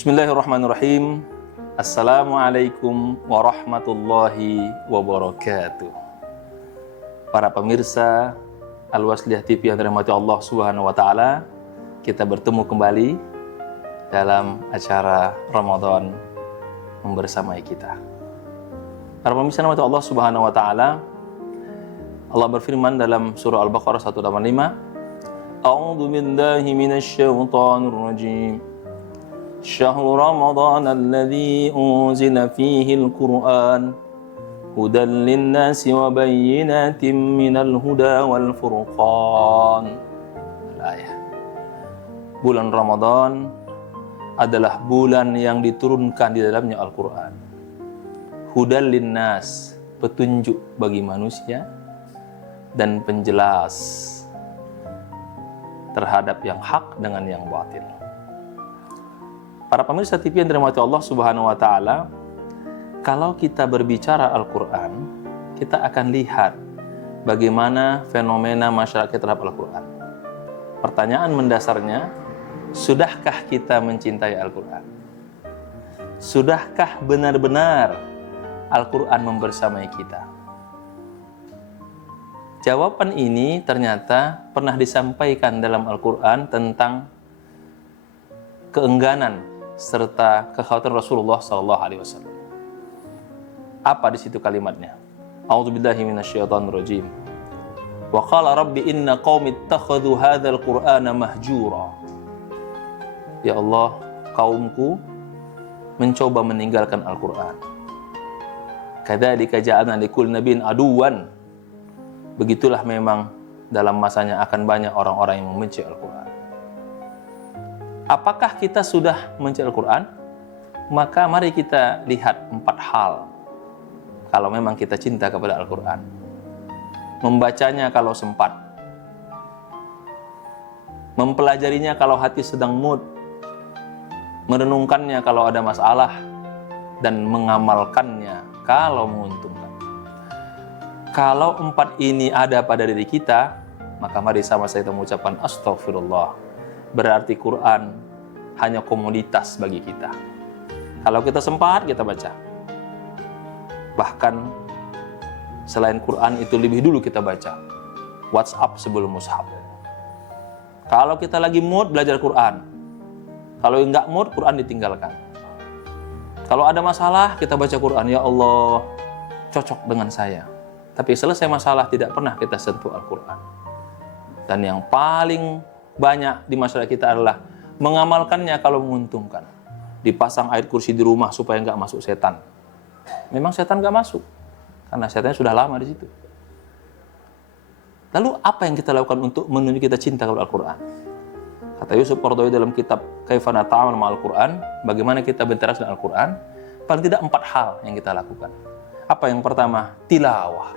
Bismillahirrahmanirrahim. Assalamualaikum warahmatullahi wabarakatuh. Para pemirsa Al-Wasliyah TV yang dirahmati Allah Subhanahu wa taala, kita bertemu kembali dalam acara Ramadan membersamai kita. Para pemirsa yang dirahmati Allah Subhanahu wa taala, Allah berfirman dalam surah Al-Baqarah 185, A'udzu billahi minasyaitonir rajim. Syahrul Ramadan alladzi unzila fihi al-Qur'an hudan lin-nasi wa bayyinatin minal huda wal furqan. Al-ayah. Bulan Ramadan adalah bulan yang diturunkan di dalamnya Al-Qur'an. Hudan lin-nas, petunjuk bagi manusia dan penjelas terhadap yang hak dengan yang batil. Para pemirsa TV yang dirahmati Allah Subhanahu wa taala, kalau kita berbicara Al-Qur'an, kita akan lihat bagaimana fenomena masyarakat terhadap Al-Qur'an. Pertanyaan mendasarnya, sudahkah kita mencintai Al-Qur'an? Sudahkah benar-benar Al-Qur'an membersamai kita? Jawaban ini ternyata pernah disampaikan dalam Al-Qur'an tentang keengganan serta kekhawatiran Rasulullah SAW. Apa di situ kalimatnya? A'udzubillahi minasyaitonirrajim. Wa qala rabbi inna qaumi ittakhadhu hadzal qur'ana mahjura. Ya Allah, kaumku mencoba meninggalkan Al-Qur'an. Kadzalika ja'alna likulli nabiyyin aduwan. Begitulah memang dalam masanya akan banyak orang-orang yang membenci Al-Qur'an. Apakah kita sudah membaca Al-Quran? Maka mari kita lihat 4 hal kalau memang kita cinta kepada Al-Quran. Membacanya kalau sempat, mempelajarinya kalau hati sedang mood, merenungkannya kalau ada masalah, dan mengamalkannya kalau menguntungkan. Kalau 4 ini ada pada diri kita, maka mari sama-sama kita mengucapkan Astaghfirullah. Berarti Quran hanya komoditas bagi kita. Kalau kita sempat, kita baca. Bahkan selain Quran itu lebih dulu kita baca WhatsApp sebelum mushaf. Kalau kita lagi mood belajar Quran, kalau enggak mood, Quran ditinggalkan. Kalau ada masalah, kita baca Quran. Ya Allah, cocok dengan saya. Tapi selesai masalah, tidak pernah kita sentuh Al-Quran. Dan yang paling banyak di masyarakat kita adalah mengamalkannya kalau menguntungkan. Dipasang ayat kursi di rumah supaya nggak masuk setan. Memang setan nggak masuk, karena setannya sudah lama di situ. Lalu apa yang kita lakukan untuk menunjukkan kita cinta kepada Al-Quran? Kata Yusuf Qaradawi dalam kitab Kaifa Nata'amal Ma'al Quran, bagaimana kita berinteraksi dengan Al-Quran, paling tidak 4 hal yang kita lakukan. Apa yang pertama? Tilawah.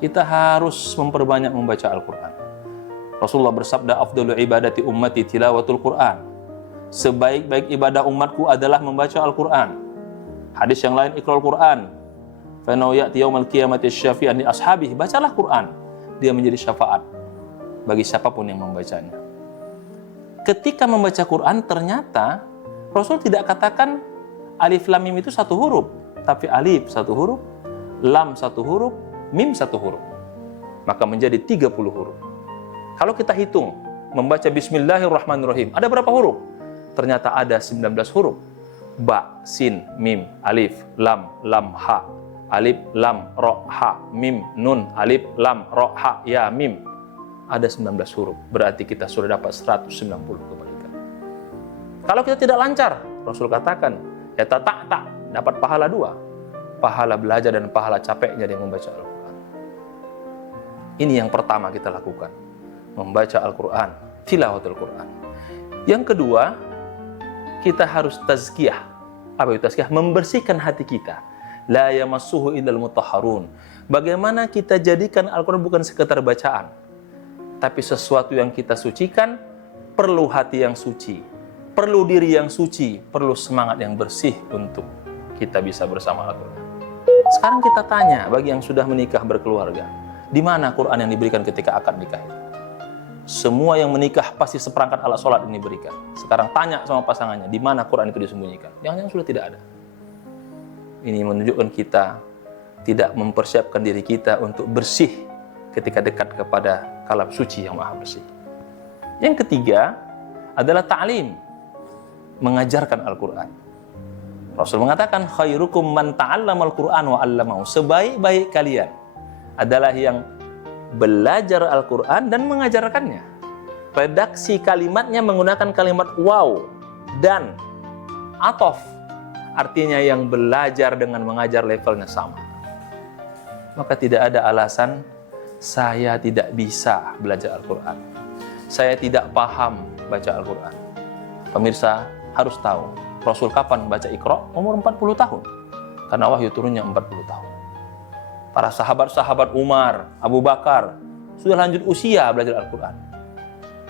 Kita harus memperbanyak membaca Al-Quran. Rasulullah bersabda, afdalu ibadati ummati tilawatul Quran. Sebaik-baik ibadah umatku adalah membaca Al-Quran. Hadis yang lain, iqra'ul Quran. Fa innahu ya'ti yaumal qiyamati syafi'an li ashabihi. Bacalah Quran. Dia menjadi syafaat bagi siapapun yang membacanya. Ketika membaca Quran, ternyata Rasul tidak katakan alif lam mim itu 1 huruf, tapi alif 1 huruf, lam 1 huruf, mim 1 huruf. Maka menjadi 30 huruf. Kalau kita hitung, membaca Bismillahirrahmanirrahim, ada berapa huruf? Ternyata ada 19 huruf. Ba, sin, mim, alif, lam, ha, alif, lam, ro, ha, mim, nun, alif, lam, ro, ha, ya, mim. Ada 19 huruf. Berarti kita sudah dapat 190 kebaikan. Kalau kita tidak lancar, Rasul katakan, ya tak dapat pahala 2. Pahala belajar dan pahala capeknya dengan membaca Al-Quran. Ini yang pertama kita lakukan. Membaca Al-Quran, tilawatul Quran. Yang kedua, kita harus tazkiyah. Apa itu tazkiyah? Membersihkan hati kita. La yamassuhu illal mutahharun. Bagaimana kita jadikan Al-Quran bukan sekedar bacaan, tapi sesuatu yang kita sucikan. Perlu hati yang suci, perlu diri yang suci, perlu semangat yang bersih untuk kita bisa bersama Al-Quran. Sekarang kita tanya bagi yang sudah menikah berkeluarga, di mana Quran yang diberikan ketika akad nikah itu? Semua yang menikah pasti seperangkat alat sholat ini berikan. Sekarang tanya sama pasangannya, di mana Quran itu disembunyikan? Yang sudah tidak ada. Ini menunjukkan kita tidak mempersiapkan diri kita untuk bersih ketika dekat kepada kalam suci yang maha bersih. Yang ketiga adalah ta'lim, mengajarkan Al-Quran. Rasul mengatakan, khairukum man ta'allamal Quran wa 'allamahu. Sebaik-baik kalian adalah yang belajar Al-Quran dan mengajarkannya. Redaksi kalimatnya menggunakan kalimat waw dan atof, artinya yang belajar dengan mengajar levelnya sama. Maka tidak ada alasan saya tidak bisa belajar Al-Quran, saya tidak paham baca Al-Quran. Pemirsa harus tahu, Rasul kapan baca Iqra? Umur 40 tahun, karena wahyu turunnya 40 tahun. Para sahabat-sahabat Umar, Abu Bakar sudah lanjut usia belajar Al-Quran.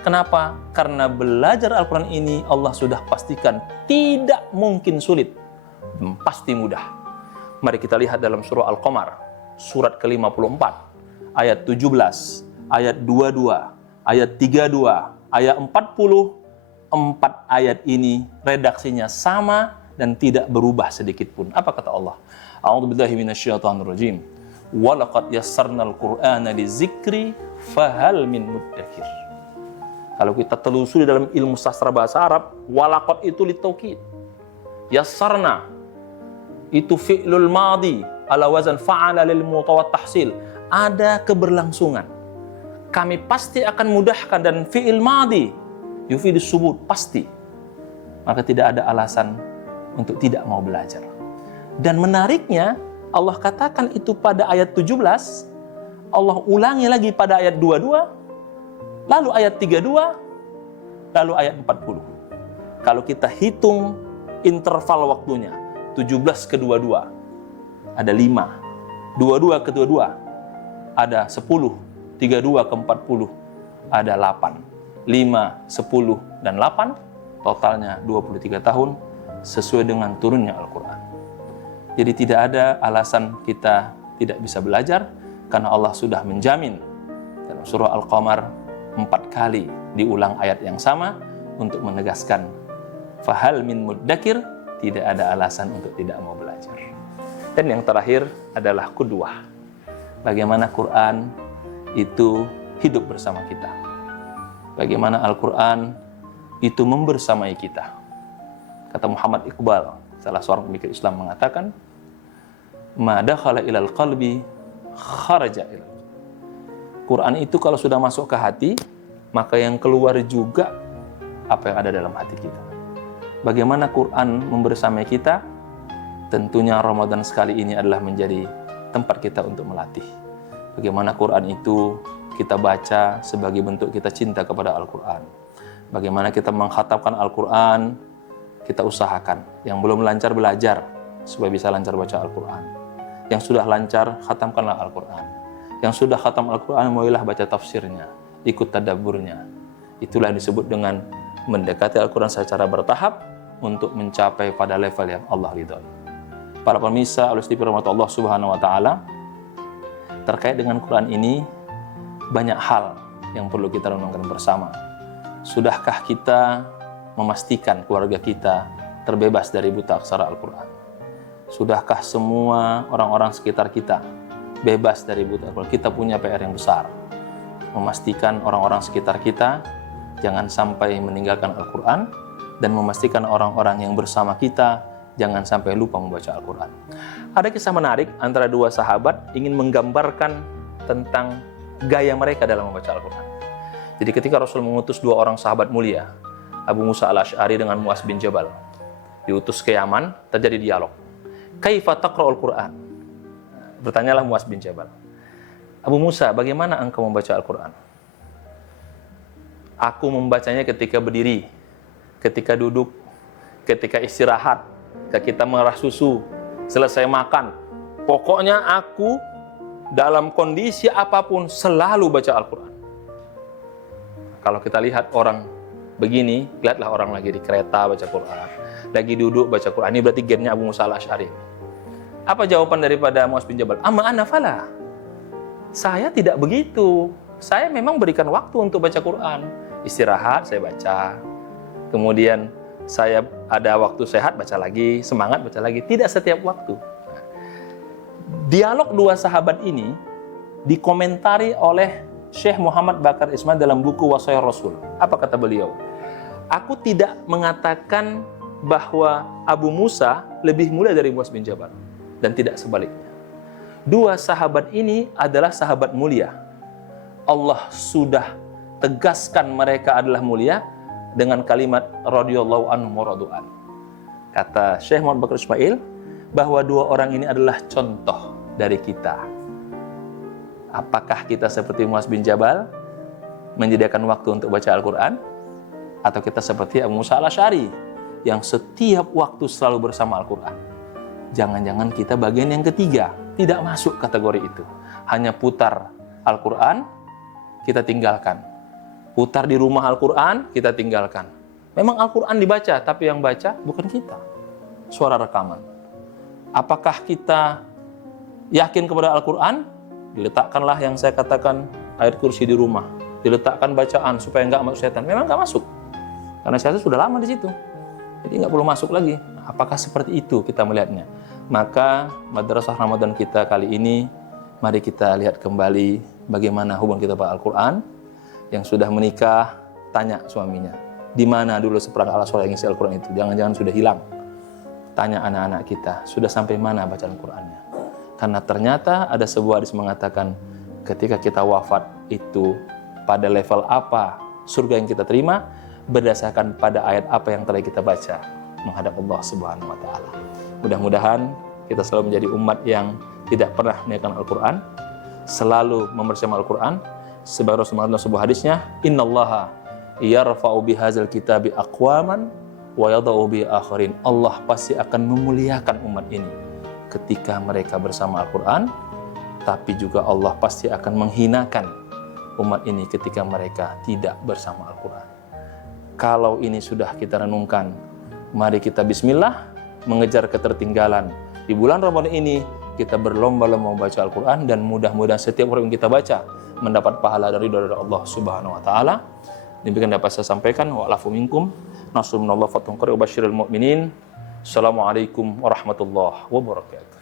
Kenapa? Karena belajar Al-Quran ini Allah sudah pastikan tidak mungkin sulit, pasti mudah. Mari kita lihat dalam surah Al-Qamar, surat ke-54, ayat 17, ayat 22, ayat 32, ayat 40. 4 ayat ini redaksinya sama dan tidak berubah sedikit pun. Apa kata Allah? A'udzubillahi minasyaitonirrajim. Walaqad yassarnal Qur'ana lizikri fahal min muddakir. Kalau kita telusuri dalam ilmu sastra bahasa Arab, walaqad itu litaukid. Yassarna itu fi'lul madi ala wazan fa'ala lil mutawat tahsil. Ada keberlangsungan. Kami pasti akan mudahkan, dan fi'il madi yufidus subut, pasti. Maka tidak ada alasan untuk tidak mau belajar. Dan menariknya, Allah katakan itu pada ayat 17, Allah ulangi lagi pada ayat 22, lalu ayat 32, lalu ayat 40. Kalau kita hitung interval waktunya, 17 ke 22, ada 5, 22 ke 22, ada 10, 32 ke 40, ada 8. 5, 10, dan 8, totalnya 23 tahun sesuai dengan turunnya Al-Quran. Jadi tidak ada alasan kita tidak bisa belajar, karena Allah sudah menjamin. Dalam surah Al-Qamar 4 kali diulang ayat yang sama untuk menegaskan fahal min muddakir, tidak ada alasan untuk tidak mau belajar. Dan yang terakhir adalah qudwah. Bagaimana Quran itu hidup bersama kita. Bagaimana Al-Quran itu membersamai kita. Kata Muhammad Iqbal, salah seorang pemikir Islam, mengatakan, ma dakhala ilal qalbi kharaja ilal. Quran itu kalau sudah masuk ke hati, maka yang keluar juga apa yang ada dalam hati kita. Bagaimana Quran membersamai kita? Tentunya Ramadan sekali ini adalah menjadi tempat kita untuk melatih. Bagaimana Quran itu kita baca sebagai bentuk kita cinta kepada Al-Quran. Bagaimana kita mengkhatamkan Al-Quran, kita usahakan. Yang belum lancar belajar, supaya bisa lancar baca Al-Quran. Yang sudah lancar, khatamkanlah Al-Quran. Yang sudah khatam Al-Quran, mulailah baca tafsirnya, ikut tadabburnya. Itulah yang disebut dengan mendekati Al-Quran secara bertahap untuk mencapai pada level yang Allah ridhoi. Para pemirsa Al-Istifi rahmat Allah subhanahu wa ta'ala, terkait dengan Quran ini, banyak hal yang perlu kita renungkan bersama. Sudahkah kita memastikan keluarga kita terbebas dari buta aksara Al-Quran? Sudahkah semua orang-orang sekitar kita bebas dari buta Al-Quran? Kita punya PR yang besar. Memastikan orang-orang sekitar kita jangan sampai meninggalkan Al-Quran, dan memastikan orang-orang yang bersama kita jangan sampai lupa membaca Al-Quran. Ada kisah menarik antara dua sahabat ingin menggambarkan tentang gaya mereka dalam membaca Al-Quran. Jadi ketika Rasul mengutus dua orang sahabat mulia, Abu Musa al-Asy'ari dengan Mu'adz bin Jabal, diutus ke Yaman, terjadi dialog. Kaifa taqra'ul Quran? Bertanyalah Mu'adz bin Jabal, Abu Musa, bagaimana engkau membaca Al-Quran? Aku membacanya ketika berdiri, ketika duduk, ketika istirahat, ketika kita merah susu, selesai makan. Pokoknya aku dalam kondisi apapun selalu baca Al-Quran. Kalau kita lihat orang begini, lihatlah orang lagi di kereta baca Quran, lagi duduk baca Quran. Ini berarti gennya Abu Musa al-Asy'ari. Apa jawaban daripada Mu'adz bin Jabal? Amma ana fala. Saya tidak begitu. saya memang berikan waktu untuk baca Quran. Istirahat, saya baca. Kemudian saya ada waktu sehat, baca lagi. Semangat, baca lagi. Tidak setiap waktu. Dialog dua sahabat ini dikomentari oleh Syekh Muhammad Bakar Ismail dalam buku Wasaya Rasul. Apa kata beliau? Aku tidak mengatakan bahwa Abu Musa lebih mulia dari Muaz bin Jabal. Dan tidak sebaliknya. Dua sahabat ini adalah sahabat mulia. Allah sudah tegaskan mereka adalah mulia dengan kalimat radhiyallahu anhum wa radu'an. Kata Syekh Muhammad Bakar Ismail bahwa dua orang ini adalah contoh dari kita. Apakah kita seperti Muaz bin Jabal menyediakan waktu untuk baca Al-Quran, atau kita seperti Abu Musa al-Asy'ari yang setiap waktu selalu bersama Al-Quran? Jangan-jangan kita bagian yang ketiga, tidak masuk kategori itu. Hanya putar Al-Quran, kita tinggalkan. Putar di rumah Al-Quran, kita tinggalkan. Memang Al-Quran dibaca, tapi yang baca bukan kita. Suara rekaman. Apakah kita yakin kepada Al-Quran? Diletakkanlah yang saya katakan ayat kursi di rumah. Diletakkan bacaan supaya nggak masuk setan. Memang nggak masuk. Karena setan sudah lama di situ. Jadi nggak perlu masuk lagi. Apakah seperti itu kita melihatnya? Maka madrasah Ramadan kita kali ini, mari kita lihat kembali bagaimana hubungan kita pada Al-Quran. Yang sudah menikah, tanya suaminya, di mana dulu seperangkat alat sholat yang isi Al-Quran itu? Jangan-jangan sudah hilang. Tanya anak-anak kita, sudah sampai mana bacaan Al-Qurannya? Karena ternyata ada sebuah hadis mengatakan, ketika kita wafat itu, pada level apa surga yang kita terima, berdasarkan pada ayat apa yang telah kita baca menghadap Allah Subhanahu wa Ta'ala. Mudah-mudahan kita selalu menjadi umat yang tidak pernah meninggalkan Al-Quran, selalu mempersiapkan Al-Quran. Sebagai Rasulullah sebuah hadisnya, Innallaha yarfa'u bihadzal kitabi aqwaman wa yadha'u bi akharin. Allah pasti akan memuliakan umat ini ketika mereka bersama Al-Quran, tapi juga Allah pasti akan menghinakan umat ini ketika mereka tidak bersama Al-Quran. Kalau ini sudah kita renungkan, mari kita bismillah mengejar ketertinggalan. Di bulan Ramadan ini kita berlomba-lomba membaca Al-Quran, dan mudah-mudahan setiap orang yang kita baca mendapat pahala dari Allah Subhanahu wa Ta'ala. Demikian dapat saya sampaikan. Wa'alafu minkum nasrun minallah fathun qarib wa basyiril mu'minin. Assalamualaikum warahmatullahi wabarakatuh.